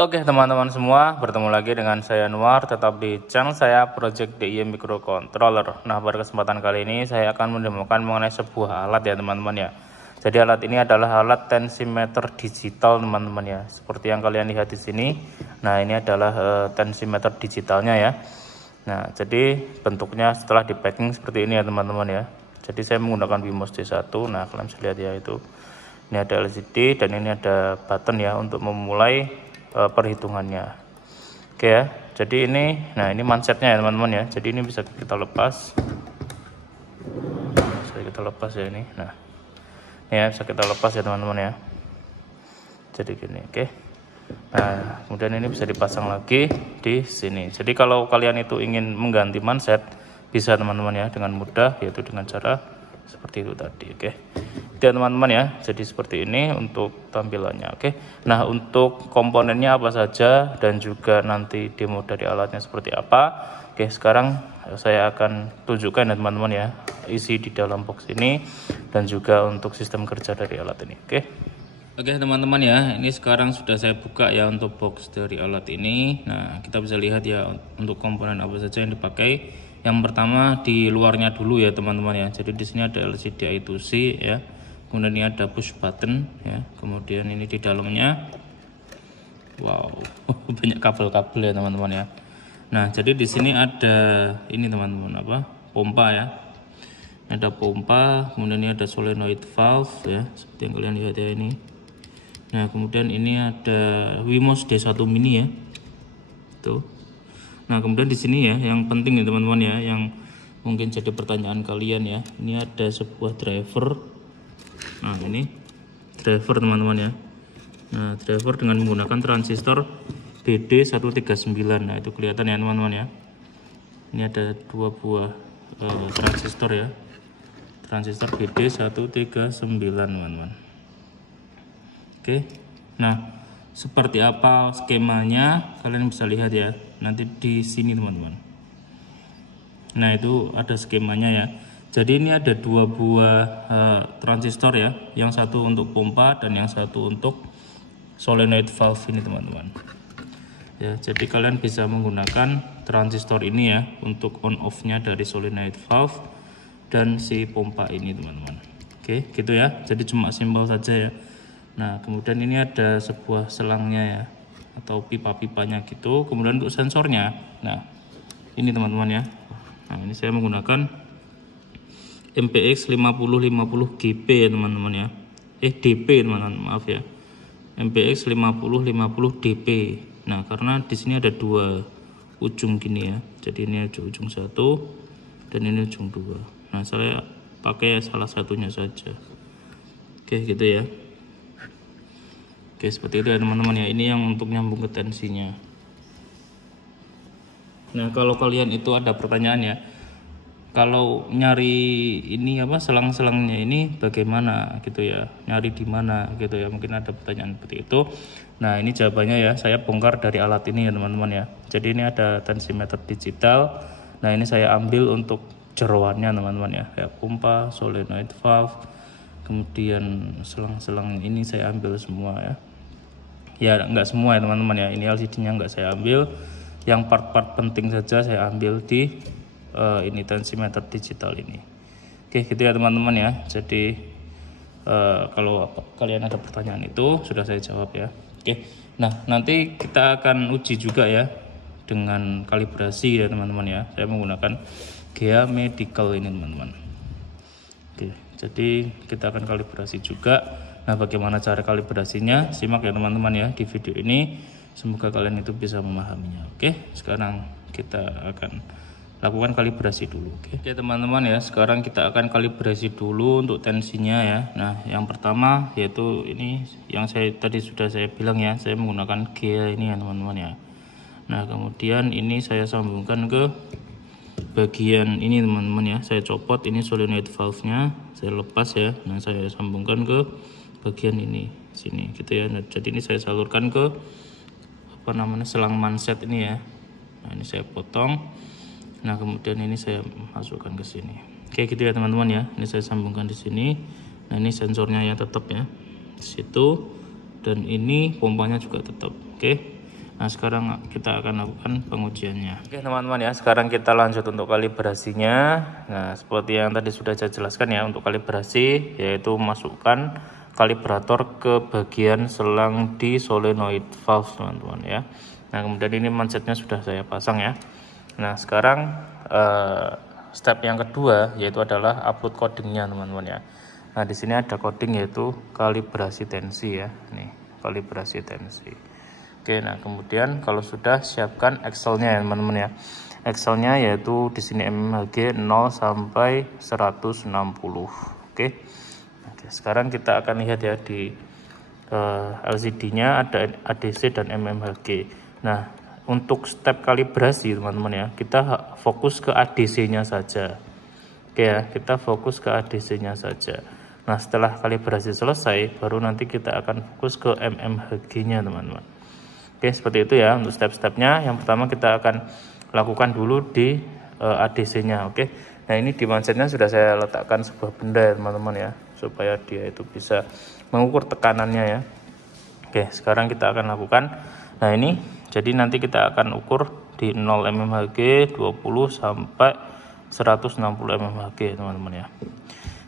Oke teman-teman semua, bertemu lagi dengan saya Anwar, tetap di channel saya Project DIY Microcontroller. Nah, pada kesempatan kali ini saya akan mendemokan mengenai sebuah alat ya teman-teman ya. Jadi alat ini adalah alat tensimeter digital teman-teman ya. Seperti yang kalian lihat di sini. Nah, ini adalah tensimeter digitalnya ya. Nah, jadi bentuknya setelah di packing seperti ini ya teman-teman ya. Jadi saya menggunakan Wimos D1. Nah, kalian bisa lihat ya itu. Ini ada LCD dan ini ada button ya untuk memulai perhitungannya. Oke ya. Jadi ini, nah ini mansetnya ya teman-teman ya. Jadi ini bisa kita lepas. Bisa kita lepas ya ini. Nah, ini ya bisa kita lepas ya teman-teman ya. Jadi gini, oke. Nah, kemudian ini bisa dipasang lagi di sini. Jadi kalau kalian itu ingin mengganti manset, bisa teman-teman ya dengan mudah, yaitu dengan cara seperti itu tadi, oke. Itu ya teman-teman ya. Jadi seperti ini untuk tampilannya, oke. Nah, untuk komponennya apa saja dan juga nanti demo dari alatnya seperti apa. Oke, sekarang saya akan tunjukkan ya teman-teman ya, isi di dalam box ini dan juga untuk sistem kerja dari alat ini, oke. Oke teman-teman ya, ini sekarang sudah saya buka ya untuk box dari alat ini. Nah, kita bisa lihat ya untuk komponen apa saja yang dipakai. Yang pertama di luarnya dulu ya teman-teman ya. Jadi di sini ada LCD I2C ya. Kemudian ini ada push button ya. Kemudian ini di dalamnya, wow, banyak kabel-kabel ya teman-teman ya. Nah, jadi di sini ada ini teman-teman apa? Pompa ya. Ada pompa, kemudian ini ada solenoid valve ya, seperti yang kalian lihat ya ini. Nah, kemudian ini ada Wimos D1 mini ya. Tuh. Nah, kemudian di sini ya yang penting ya teman-teman ya, yang mungkin jadi pertanyaan kalian ya. Ini ada sebuah driver. Nah, ini driver teman-teman ya. Nah, driver dengan menggunakan transistor BD139. Nah, itu kelihatan ya teman-teman ya. Ini ada dua buah transistor ya. Transistor BD139 teman-teman. Oke, nah seperti apa skemanya kalian bisa lihat ya nanti di sini teman-teman. Nah, itu ada skemanya ya. Jadi ini ada dua buah transistor ya, yang satu untuk pompa dan yang satu untuk solenoid valve ini teman-teman. Ya, jadi kalian bisa menggunakan transistor ini ya untuk on off-nya dari solenoid valve dan si pompa ini teman-teman. Oke, gitu ya. Jadi cuma simpel saja ya. Nah, kemudian ini ada sebuah selangnya ya, atau pipa-pipanya gitu. Kemudian untuk sensornya, nah ini teman-teman ya. Nah, ini saya menggunakan MPX 5050 GP ya teman-teman ya. DP teman-teman, maaf ya. MPX 5050 DP. Nah, karena di sini ada dua ujung gini ya. Jadi ini ujung satu dan ini ujung dua. Nah, saya pakai salah satunya saja. Oke, gitu ya. Oke, seperti itu ya teman-teman ya. Ini yang untuk nyambung ke tensinya. Nah, kalau kalian itu ada pertanyaan ya, kalau nyari ini apa selang-selangnya ini bagaimana gitu ya, nyari di mana gitu ya, mungkin ada pertanyaan seperti itu. Nah, ini jawabannya ya, saya bongkar dari alat ini ya teman-teman ya. Jadi ini ada tensimeter digital. Nah, ini saya ambil untuk jeroannya teman-teman ya, kayak pompa, solenoid valve, kemudian selang-selang ini saya ambil semua ya. Ya enggak semua ya teman-teman ya, ini LCD-nya enggak saya ambil, yang part-part penting saja saya ambil di ini tensimeter digital ini. Oke, gitu ya teman-teman ya. Jadi kalau kalian ada pertanyaan itu sudah saya jawab ya. Oke, nah nanti kita akan uji juga ya dengan kalibrasi ya teman-teman ya. Saya menggunakan GEA Medical ini teman-teman. Oke, jadi kita akan kalibrasi juga. Nah, bagaimana cara kalibrasinya? Simak ya teman-teman ya di video ini. Semoga kalian itu bisa memahaminya. Oke, sekarang kita akan lakukan kalibrasi dulu. Oke teman-teman ya, sekarang kita akan kalibrasi dulu untuk tensinya ya. Nah, yang pertama yaitu ini yang tadi sudah saya bilang ya, saya menggunakan GEA ini ya teman-teman ya. Nah, kemudian ini saya sambungkan ke bagian ini teman-teman ya. Saya copot ini solenoid valve-nya, saya lepas ya. Nah, saya sambungkan ke bagian ini sini gitu ya. Nah, jadi ini saya salurkan ke apa namanya selang manset ini ya. Nah, ini saya potong. Nah, kemudian ini saya masukkan ke sini. Oke, gitu ya teman-teman ya. Ini saya sambungkan di sini. Nah, ini sensornya ya tetap ya di situ, dan ini pompanya juga tetap. Oke. Nah, sekarang kita akan lakukan pengujiannya. Oke teman-teman ya, sekarang kita lanjut untuk kalibrasinya. Nah, seperti yang tadi sudah saya jelaskan ya, untuk kalibrasi yaitu masukkan kalibrator ke bagian selang di solenoid valve teman-teman ya. Nah, kemudian ini mansetnya sudah saya pasang ya. Nah, sekarang step yang kedua yaitu adalah upload codingnya teman-teman ya. Nah, di sini ada coding yaitu kalibrasi tensi ya. Nih, kalibrasi tensi. Oke, nah kemudian kalau sudah siapkan Excel-nya ya teman-teman ya. Excel-nya yaitu di sini mmHg 0 sampai 160. Oke. Oke, sekarang kita akan lihat ya di LCD-nya ada ADC dan mmHg. Nah, untuk step kalibrasi teman-teman ya, kita fokus ke ADC-nya saja. Oke ya, kita fokus ke ADC-nya saja. Nah, setelah kalibrasi selesai, baru nanti kita akan fokus ke mmHg-nya teman-teman. Oke, seperti itu ya untuk step-stepnya. Yang pertama kita akan lakukan dulu di ADC-nya. Oke, nah ini di mansetnya sudah saya letakkan sebuah benda ya teman-teman ya, supaya dia itu bisa mengukur tekanannya ya. Oke, sekarang kita akan lakukan. Nah ini, jadi nanti kita akan ukur di 0 mmHg, 20 sampai 160 mmHg teman-teman ya.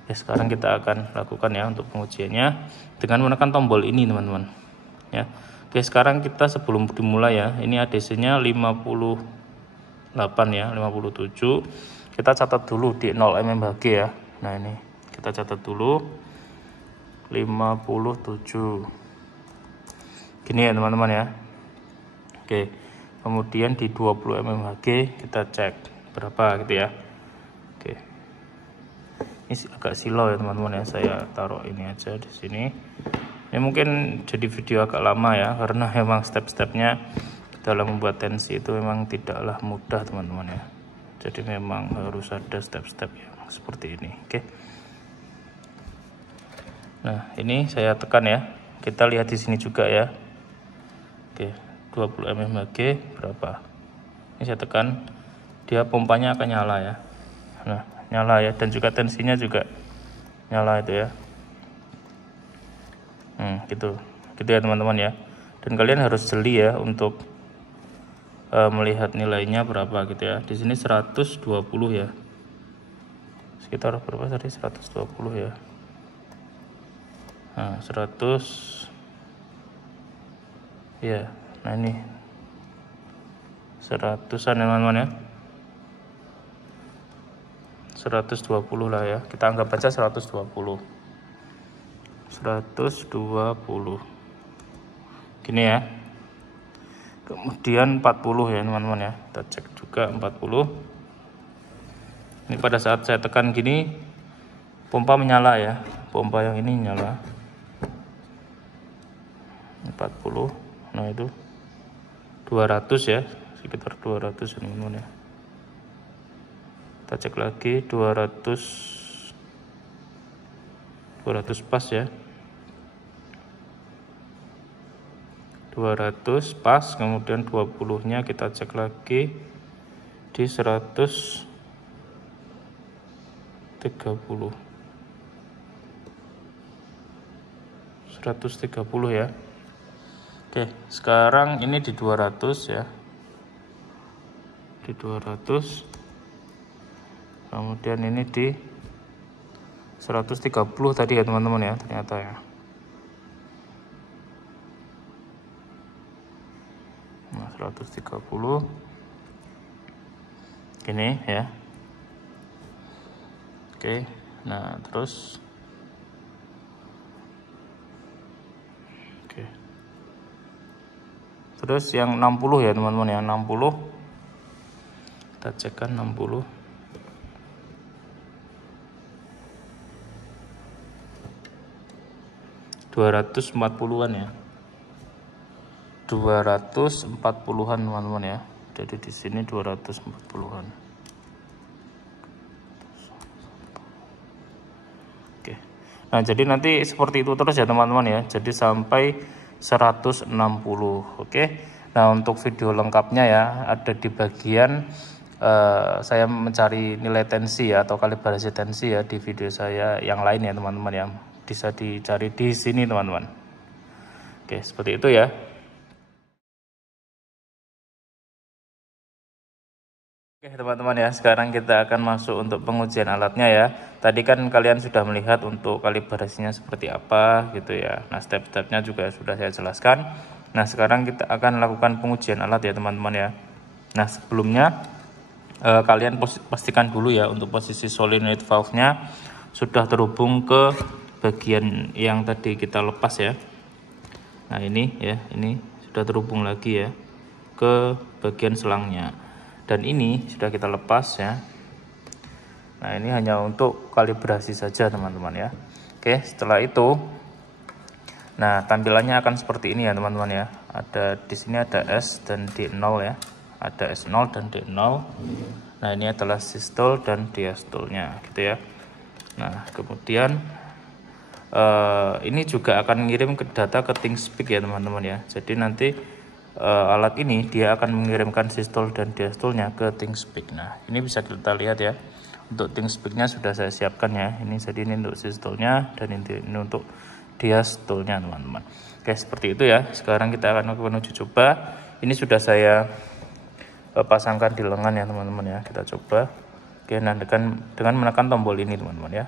Oke, sekarang kita akan lakukan ya untuk pengujiannya dengan menekan tombol ini teman-teman ya. Oke, sekarang kita sebelum dimulai ya, ini ADC-nya 58 ya, 57. Kita catat dulu di 0 mmHg ya. Nah, ini kita catat dulu 57. Gini ya teman-teman ya. Oke, kemudian di 20 mmHg kita cek berapa gitu ya. Oke. Ini agak silau ya teman-teman ya, saya taruh ini aja di sini. Ini mungkin jadi video agak lama ya, karena memang step-stepnya dalam membuat tensi itu memang tidaklah mudah teman-teman ya. Jadi memang harus ada step-step yang seperti ini. Oke. Nah, ini saya tekan ya. Kita lihat di sini juga ya. Oke, 20 mmHg berapa? Ini saya tekan, dia pompanya akan nyala ya. Nah, nyala ya, dan juga tensinya juga nyala itu ya. Gitu ya teman-teman ya. Dan kalian harus jeli ya untuk melihat nilainya berapa gitu ya. Di sini 120 ya. Sekitar berapa tadi? 120 ya. Nah, 100 ya. Nah, ini 100-an ya teman-teman ya. 120 lah ya. Kita anggap aja 120. 120 gini ya. Kemudian 40 ya teman-teman ya, kita cek juga 40. Ini pada saat saya tekan gini pompa menyala ya, pompa yang ini nyala 40. Nah itu 200 ya, sekitar 200 teman-teman ya. Kita cek lagi 200 pas ya, 200 pas. Kemudian 20 nya kita cek lagi di 130 ya. Oke, sekarang ini di 200 ya, di 200. Kemudian ini di 130 tadi ya teman-teman ya, ternyata ya. Nah, 130 gini ya. Oke, nah terus oke, terus yang 60 ya teman-teman ya, 60 kita cekkan 60. (240-an ya, 240-an teman-teman ya. Jadi di sini 240-an. Oke. Nah, jadi nanti seperti itu terus ya teman-teman ya. Jadi sampai 160. Oke. Nah, untuk video lengkapnya ya ada di bagian saya mencari nilai tensi ya, atau kalibrasi tensi ya, di video saya yang lain ya teman-teman ya. Bisa dicari di sini teman-teman. Oke, seperti itu ya. Oke teman-teman ya, sekarang kita akan masuk untuk pengujian alatnya ya. Tadi kan kalian sudah melihat untuk kalibrasinya seperti apa gitu ya. Nah step-stepnya juga sudah saya jelaskan. Nah sekarang kita akan lakukan pengujian alat ya teman-teman ya. Nah sebelumnya kalian pastikan dulu ya untuk posisi solenoid valve-nya sudah terhubung ke bagian yang tadi kita lepas ya. Nah ini ya, ini sudah terhubung lagi ya ke bagian selangnya. Dan ini sudah kita lepas ya. Nah ini hanya untuk kalibrasi saja teman-teman ya. Oke setelah itu, nah tampilannya akan seperti ini ya teman-teman ya. Ada di sini ada S dan D0 ya. Ada S0 dan D0. Nah ini adalah sistole dan diastolnya gitu ya. Nah kemudian ini juga akan mengirim ke data ke ThingSpeak ya teman-teman ya. Jadi nanti alat ini dia akan mengirimkan sistole dan diastolnya ke ThingSpeak. Nah ini bisa kita lihat ya, untuk ThingSpeaknya sudah saya siapkan ya. Ini jadi ini untuk sistolnya dan ini untuk diastolnya teman-teman. Oke seperti itu ya. Sekarang kita akan lakukan uji coba. Ini sudah saya pasangkan di lengan ya teman-teman ya. Kita coba. Oke nah dengan menekan tombol ini teman-teman ya.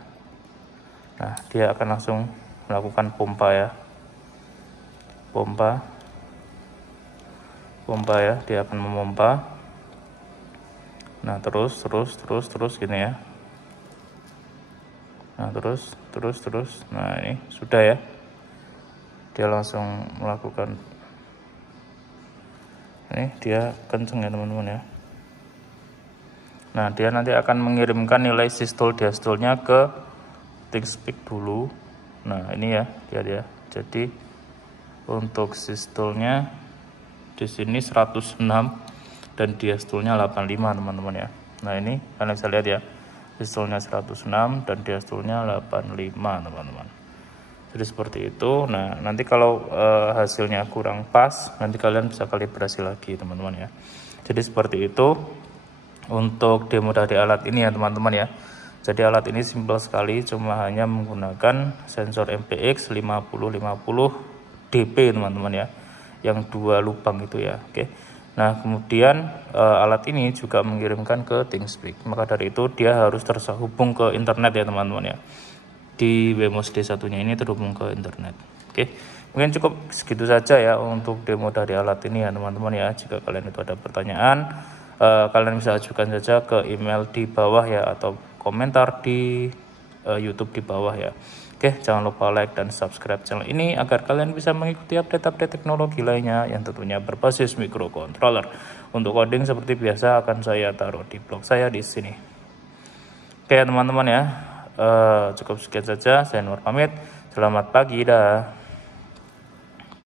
Nah dia akan langsung melakukan pompa ya, pompa ya, dia akan memompa. Nah terus gini ya. Nah terus. Nah ini sudah ya, dia langsung melakukan. Ini dia kenceng ya teman-teman ya. Nah dia nanti akan mengirimkan nilai sistole diastolnya ke ThingSpeak dulu. Nah ini ya dia. Jadi untuk sistolnya di sini 106 dan diastolnya 85 teman-teman ya. Nah ini kalian bisa lihat ya, sistolnya 106 dan diastolnya 85 teman-teman. Jadi seperti itu. Nah nanti kalau hasilnya kurang pas, nanti kalian bisa kalibrasi lagi teman-teman ya. Jadi seperti itu untuk demo dari alat ini ya teman-teman ya. Jadi alat ini simpel sekali, cuma hanya menggunakan sensor MPX 5050 DP teman-teman ya, yang 2 lubang itu ya. Oke. Nah kemudian alat ini juga mengirimkan ke ThingSpeak. Maka dari itu dia harus terhubung ke internet ya teman-teman ya. Di WMOS D1 nya ini terhubung ke internet. Oke, mungkin cukup segitu saja ya untuk demo dari alat ini ya teman-teman ya. Jika kalian itu ada pertanyaan, kalian bisa ajukan saja ke email di bawah ya, atau komentar di YouTube di bawah ya. Oke, jangan lupa like dan subscribe channel ini agar kalian bisa mengikuti update-update teknologi lainnya yang tentunya berbasis microcontroller. Untuk coding seperti biasa akan saya taruh di blog saya di sini. Oke teman-teman ya, cukup sekian saja. Saya Nur pamit. Selamat pagi dah.